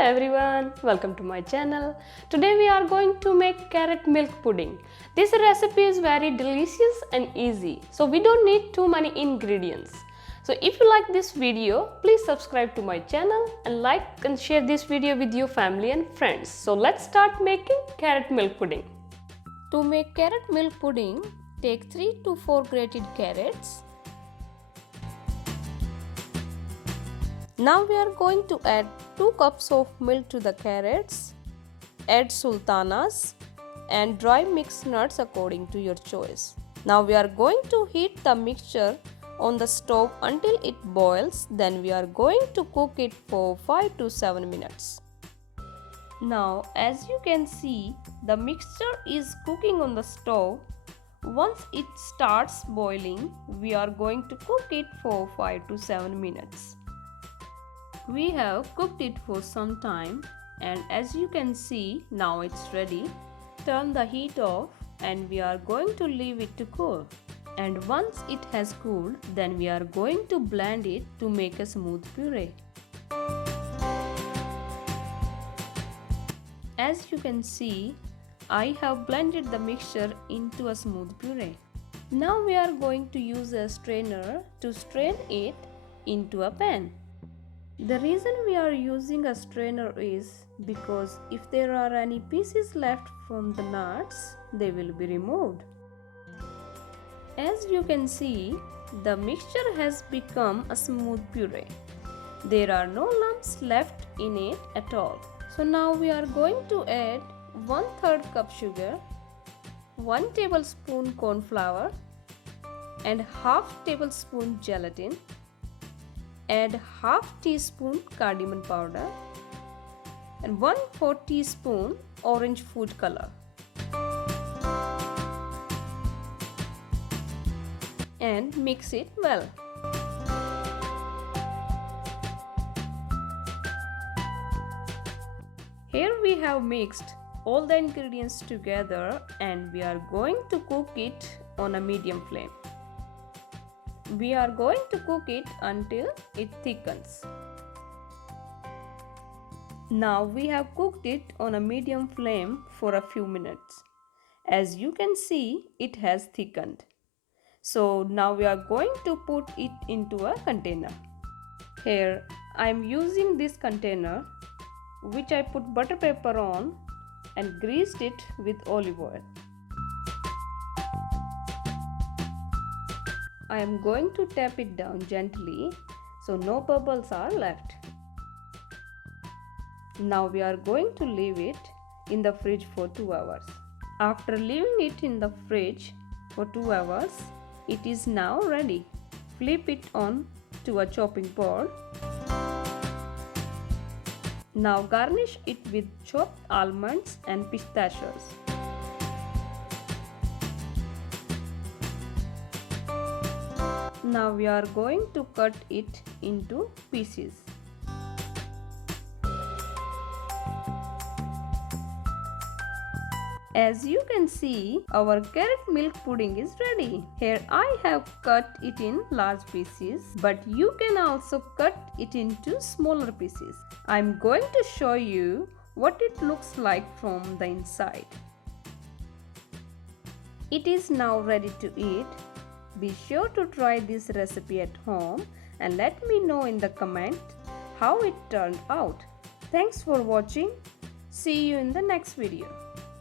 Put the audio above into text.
everyone, welcome to my channel. Today we are going to make carrot milk pudding. This recipe is very delicious and easy, so we don't need too many ingredients. So if you like this video, please subscribe to my channel and like and share this video with your family and friends. So let's start making carrot milk pudding. To make carrot milk pudding, take 3 to 4 grated carrots. Now we are going to add 2 cups of milk to the carrots. Add sultanas and dry mixed nuts according to your choice. Now we are going to heat the mixture on the stove until it boils. Then we are going to cook it for 5 to 7 minutes. Now as you can see, the mixture is cooking on the stove. Once it starts boiling, we are going to cook it for 5 to 7 minutes. We have cooked it for some time, and as you can see, now it's ready. Turn the heat off and we are going to leave it to cool. And once it has cooled, then we are going to blend it to make a smooth puree. As you can see, I have blended the mixture into a smooth puree. Now we are going to use a strainer to strain it into a pan. The reason we are using a strainer is because if there are any pieces left from the nuts, they will be removed. As you can see, the mixture has become a smooth puree. There are no lumps left in it at all. So now we are going to add 1/3 cup sugar, 1 tablespoon corn flour and half tablespoon gelatin. Add half teaspoon cardamom powder and 1/4 teaspoon orange food color. And mix it well. Here we have mixed all the ingredients together and we are going to cook it on a medium flame. We are going to cook it until it thickens. Now we have cooked it on a medium flame for a few minutes. As you can see, it has thickened. So now we are going to put it into a container. Here I am using this container which I put butter paper on and greased it with olive oil. I am going to tap it down gently so no bubbles are left. Now we are going to leave it in the fridge for 2 hours. After leaving it in the fridge for 2 hours, it is now ready. Flip it on to a chopping board. Now garnish it with chopped almonds and pistachios. Now we are going to cut it into pieces. As you can see, our carrot milk pudding is ready. Here I have cut it in large pieces, but you can also cut it into smaller pieces. I am going to show you what it looks like from the inside. It is now ready to eat. Be sure to try this recipe at home and let me know in the comment how it turned out. Thanks for watching. See you in the next video.